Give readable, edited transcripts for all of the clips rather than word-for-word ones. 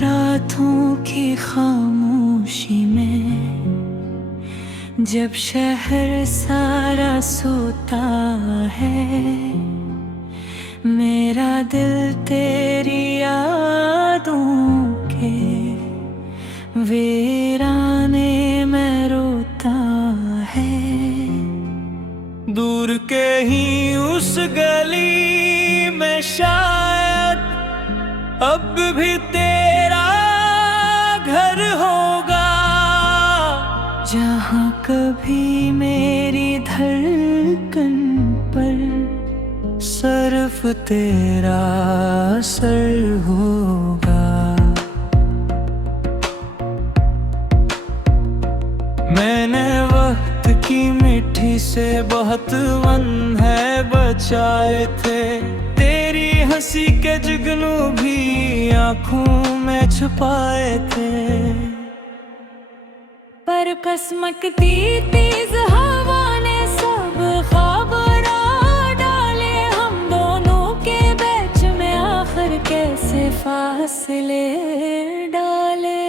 रातों की खामोशी में जब शहर सारा सोता है, मेरा दिल तेरी यादों के वीराने में रोता है। दूर के ही उस गली में शायद अब भी तेरा घर होगा, जहाँ कभी मेरी धड़कन पर सिर्फ तेरा असर होगा। मैंने वक्त की मिट्टी से बहुत मन है बचाए थे, तेरी हंसी के जुगनू भी आँखों में छुपाए थे। पर कसमकती तेज हवा ने सब ख्वाब उड़ा डाले, हम दोनों के बीच में आखिर कैसे फासले डाले।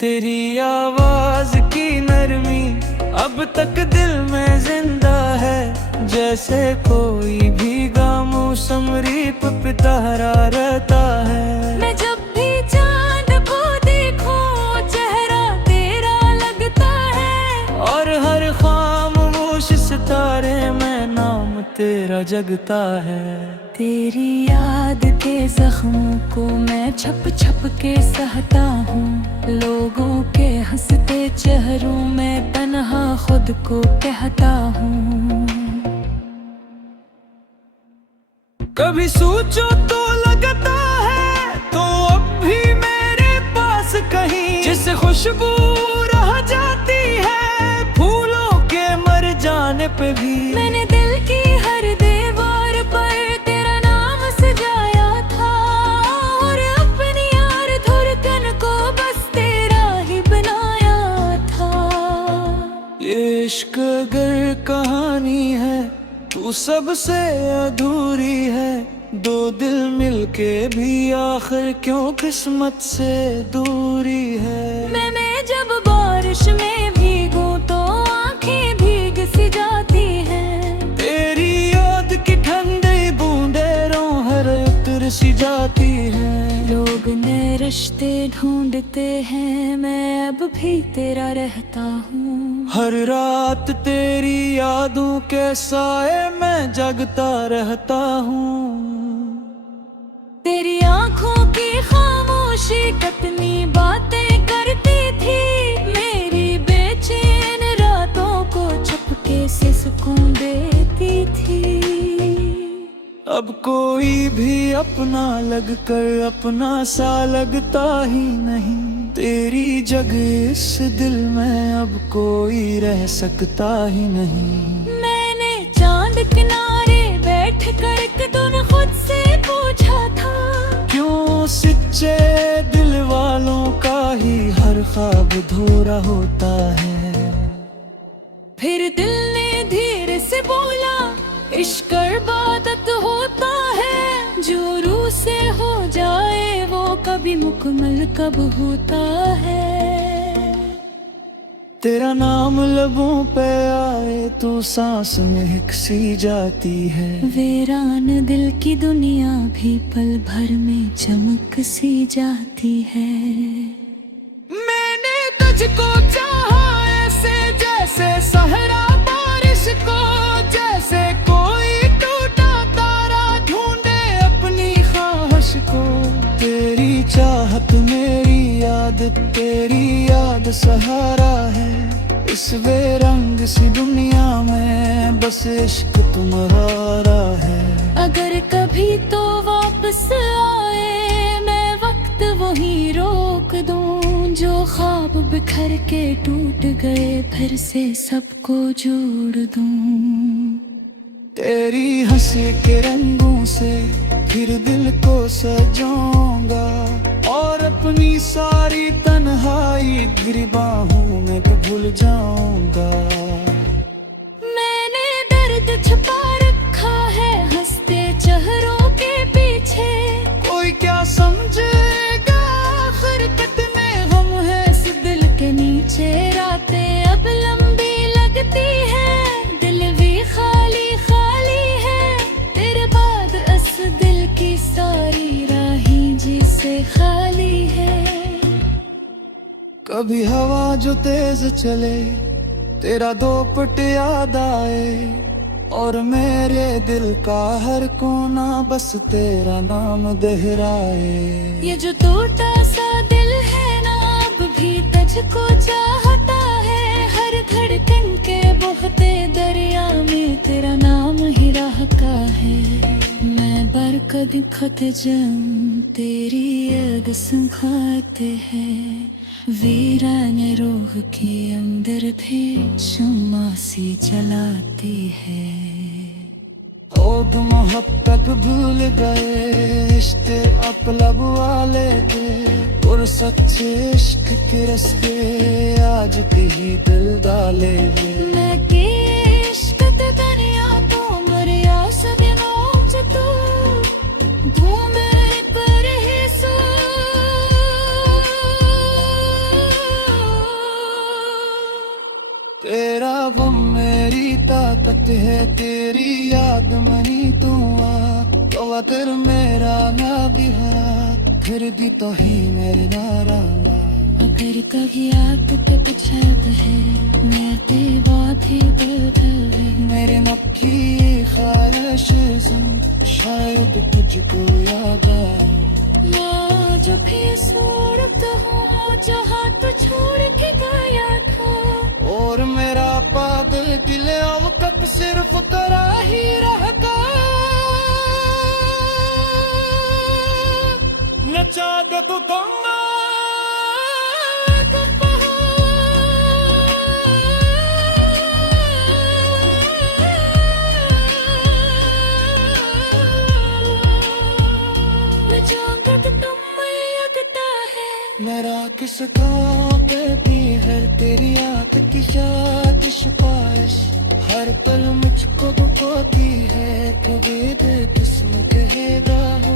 तेरी आवाज की नरमी अब तक दिल में जिंदा है, जैसे कोई भीगा मौसम रीप पे तहरा रहता है। मैं जब भी चांद को देखूं चेहरा तेरा लगता है, और हर खामोश सितारे में नाम तेरा जगता है। तेरी याद के जख्मों को मैं छप छप के सहता हूँ, लोगों के हंसते चेहरों में तन्हा खुद को कहता हूँ। कभी सोचो तो लगता है तो अब भी मेरे पास कहीं, जिस खुशबू रह जाती है फूलों के मर जाने पे भी। मैंने दिल की हर दीवार पर तेरा नाम सजाया था, और अपनी यार धड़कन को बस तेरा ही बनाया था। ये इश्क अगर कहानी है तू सबसे अधूरी है, दो दिल मिलके भी आखिर क्यों किस्मत से दूरी है। मैं जब बारिश में भीगूं तो आंखें भीग सी जाती हैं, तेरी याद की ठंडी बूंदें हर उतर सी जाती हैं। लोग नए रिश्ते ढूंढते हैं, मैं अब भी तेरा रहता हूँ। हर रात तेरी यादों के साए में जगता रहता हूँ। तेरी आँखों की खामोशी कितनी बातें करती थी, मेरी बेचैन रातों को चुपके से सुकून देती थी। अब कोई भी अपना लगकर अपना सा लगता ही नहीं, तेरी जगह इस दिल में अब कोई रह सकता ही नहीं। मैंने चांद किनारे बैठ कर एक दिन खुद से पूछा था, क्यों सच्चे दिल वालों का ही हर ख्वाब अधूरा होता है। फिर दिल ने धीरे से बोला, इश्क इबादत होता है, जो रूह से हो जाए वो कभी मुकम्मल कब होता है। तेरा नाम लबों पे आए तो सांस में हिक सी जाती है, वीरान दिल की दुनिया भी पल भर में चमक सी जाती है। मैंने तुझको चाहा ऐसे जैसे सहरा बारिश को, जैसे कोई टूटा तारा ढूंढे अपनी ख्वाहिश को। तेरी चाहत मेरी याद, तेरी याद सहारा है, इस बेरंग सी दुनिया में बस इश्क तुम्हारा है। अगर कभी तो वापस आए मैं वक्त वही रोक दूं, जो ख्वाब बिखर के टूट गए फिर से सबको जोड़ दूं। तेरी हंसी के रंगों से फिर दिल को सजाऊंगा, और अपनी सारी तन्हाई गिरबाहों में भूल जाऊंगा। मैंने दर्द छुपा रखा है हंसते चेहरों के पीछे, कोई क्या समझेगा आखिर कितने गम है इस दिल के नीचे। रातें अब लंबी लगती है, दिल भी खाली खाली है, तेरे बाद इस दिल की सारी राहें जिसे खाली है। कभी हवा जो तेज चले, तेरा दोपट याद आए, और मेरे दिल का हर कोना बस तेरा नाम दोहराए। ये जो टूटा सा दिल है ना अब भी तुझको चाहता है, हर धड़कन के बहते दरिया में तेरा नाम ही रहता है। मैं बरकत खत जम तेरी याद संभालते हैं, वीरान रूह के अंदर भी शम्मा सी जलाती है। ओद मोहब्बत भूल गए, रिश्ते अब लब वाले थे, और सच्चे इश्क के रस्ते आज भी दिल डाले वे। मैं के इश्क ते दुनिया तो मरिया सदियों से तू घूमे पर ही सो। तेरा गम मेरी ताकत है, तेरी याद मनी तू आ, तो तेर मेरा ना बिहारा, फिर भी तो ही मेरे नारा। अगर कभी आप टूट जाता है, मैं तेरी बात ही दर्द है, मेरे मक्खी ख्वाहिश सुन, शायद तुझको याद आए। मैं जब भी सूरत हूँ जहाँ तू छोड़ के गया था, और मेरा पागल दिल अब तक सिर्फ तेरा ही रहता। नचा दो तू कम्मा मेरा किसका कहती है, तेरी याद की याद सिफारिश हर पल मुझको दुखाती है। कभी दे किस्म कहेगा हो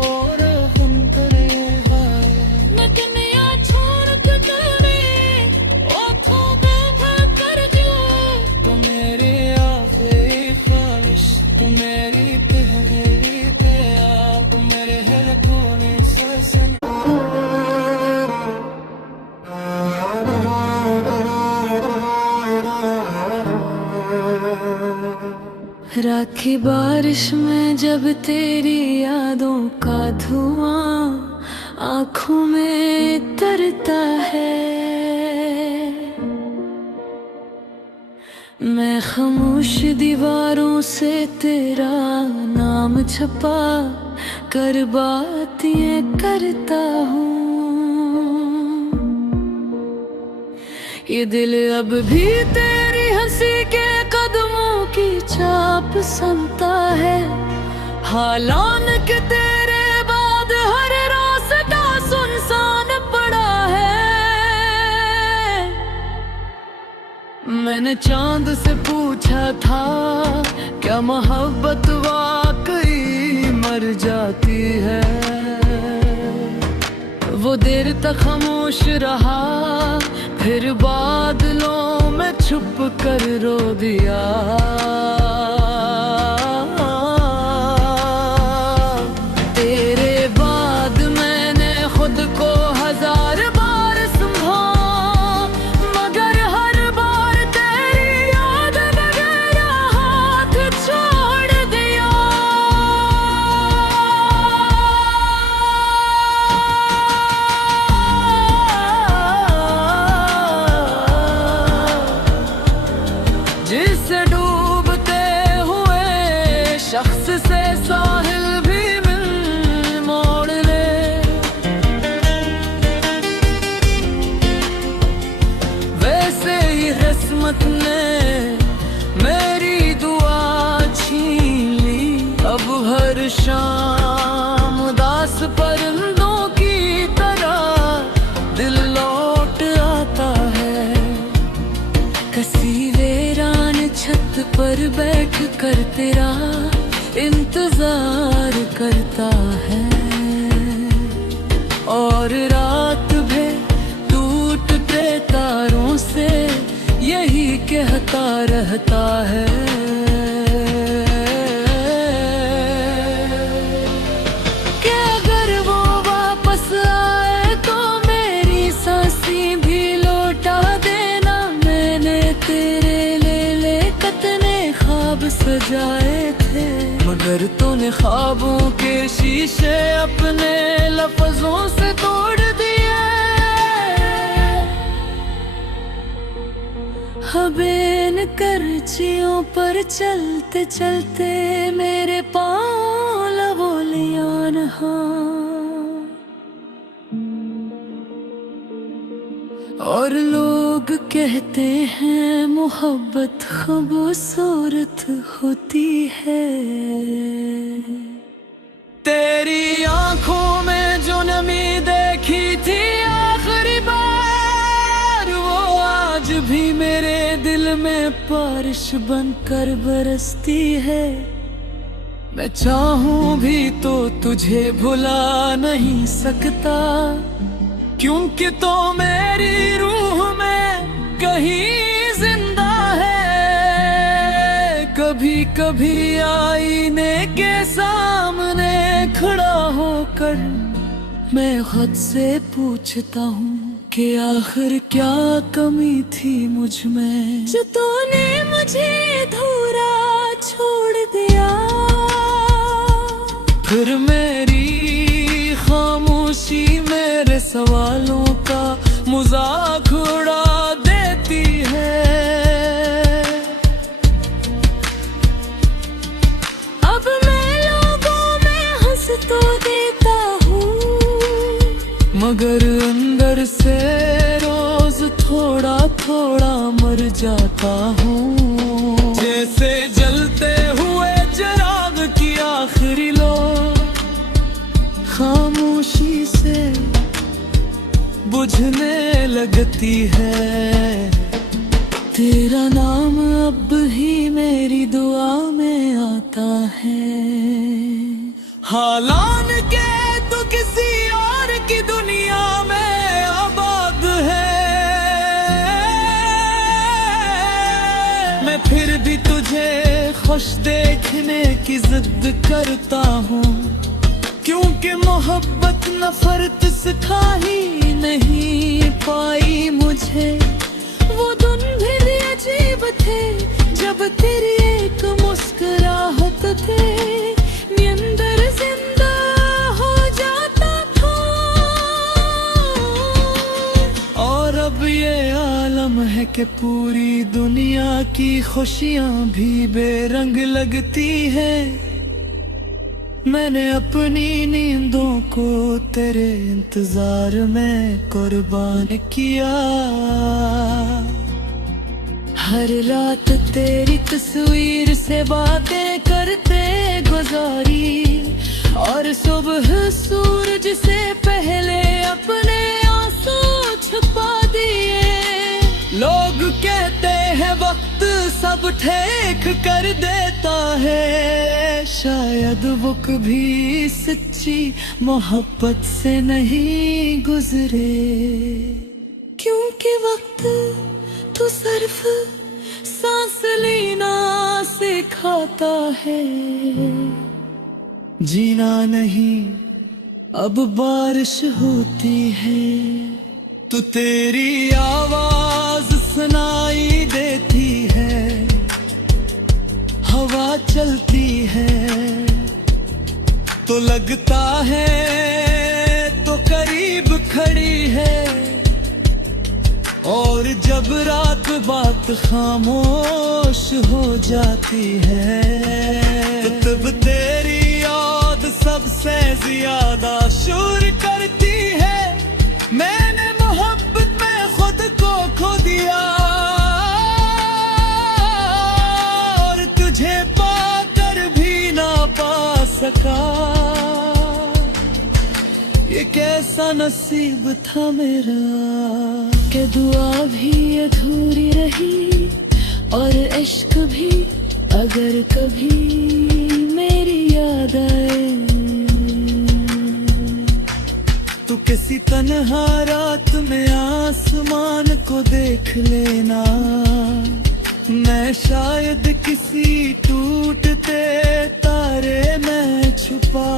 और हम करे हाय। मैं कन्या छोड़ के तेरे ओठों पे कर दूं, तो मेरी आखिरी ख्वाहिश, तो मेरी पहली प्यार, तो मेरे हर कोने से राखी बारिश में जब तेरी यादों का धुआं आँखों में तरता है, मैं खामोश दीवारों से तेरा नाम छपा कर बातें करता हूँ। ये दिल अब भी तेरी हंसी के कदमों की छाप सुनता है, हालांकि तेरे बाद हर रास्ता सुनसान पड़ा है। मैंने चांद से पूछा था, क्या मोहब्बत वाकई मर जाती है? वो देर तक खामोश रहा, फिर बादलों में छुप कर रो दिया। तेरे बाद मैंने खुद को हजार बार समझा, मगर हर बार तेरी याद ने मेरा हाथ छोड़ दिया। जिसे डूबते और रात भी टूटते तारों से यही कहता रहता है कि अगर वो वापस आए तो मेरी सांसें भी लौटा देना। मैंने तेरे ले कितने ख्वाब सजाए थे, मगर तूने ख्वाबों के शीशे अपने लफ्जों से तोड़ दिए। हबेन करचियों पर चलते चलते मेरे पाँव लबोलियान और लोग कहते हैं मोहब्बत खूबसूरत होती है। तेरी आंखों में जो नमी देखी थी आखिरी बार, वो आज भी मेरे दिल में बारिश बनकर बरसती है। मैं चाहूं भी तो तुझे भुला नहीं सकता, क्योंकि तो मेरी रूह में कहीं जिंदा है। कभी कभी आईने के सामने खड़ा होकर मैं खुद से पूछता हूँ कि आखिर क्या कमी थी मुझ में, जो तूने मुझे अधूरा छोड़ दिया। फिर मेरी खामोशी मेरे सवालों का मजाक उड़ा देती है। अब मैं लोगों में हंस तो देता हूँ, मगर अंदर से रोज थोड़ा थोड़ा मर जाता हूँ। जैसे जलते हुए चिराग की आखिरी लो खामोशी से बुझने लगती है। तेरा नाम अब ही मेरी दुआ में आता है। हालान के तो किसी और की दुनिया में आबाद है, मैं फिर भी तुझे खुश देखने की जिद करता हूँ, क्योंकि मोहब्बत नफरत सिखा ही नहीं पाई मुझे। वो दिन भी अजीब थे जब तेरी एक मुस्कुराहट थे अंदर जिंदा हो जाता था। और अब ये आलम है कि पूरी दुनिया की खुशियाँ भी बेरंग लगती है। मैंने अपनी नींदों को तेरे इंतजार में कुर्बान किया। हर रात तेरी तस्वीर से बातें करते गुजारी, और सुबह सूरज से पहले अपने आंसू छुपा दिए। लोग कहते हैं वक्त सब ठीक कर देता है, शायद वो कभी सच्ची मोहब्बत से नहीं गुजरे। क्योंकि वक्त तो सिर्फ सांस लेना सिखाता है, जीना नहीं। अब बारिश होती है तो तेरी आवाज सुनाई देती है, हवा चलती है तो लगता है तो करीब खड़ी है। और जब रात बात खामोश हो जाती है, तब तेरी याद सबसे ज्यादा शोर करती है। मैंने मोहब्बत में खुद को खो दिया, और तुझे पाकर भी ना पा सका। ये कैसा नसीब था मेरा कि दुआ भी अधूरी रही, और इश्क भी अगर कभी मेरी याद आए तू किसी तन्हा रात में आसमान को देख लेना, मैं शायद किसी टूटते तारे में छुपा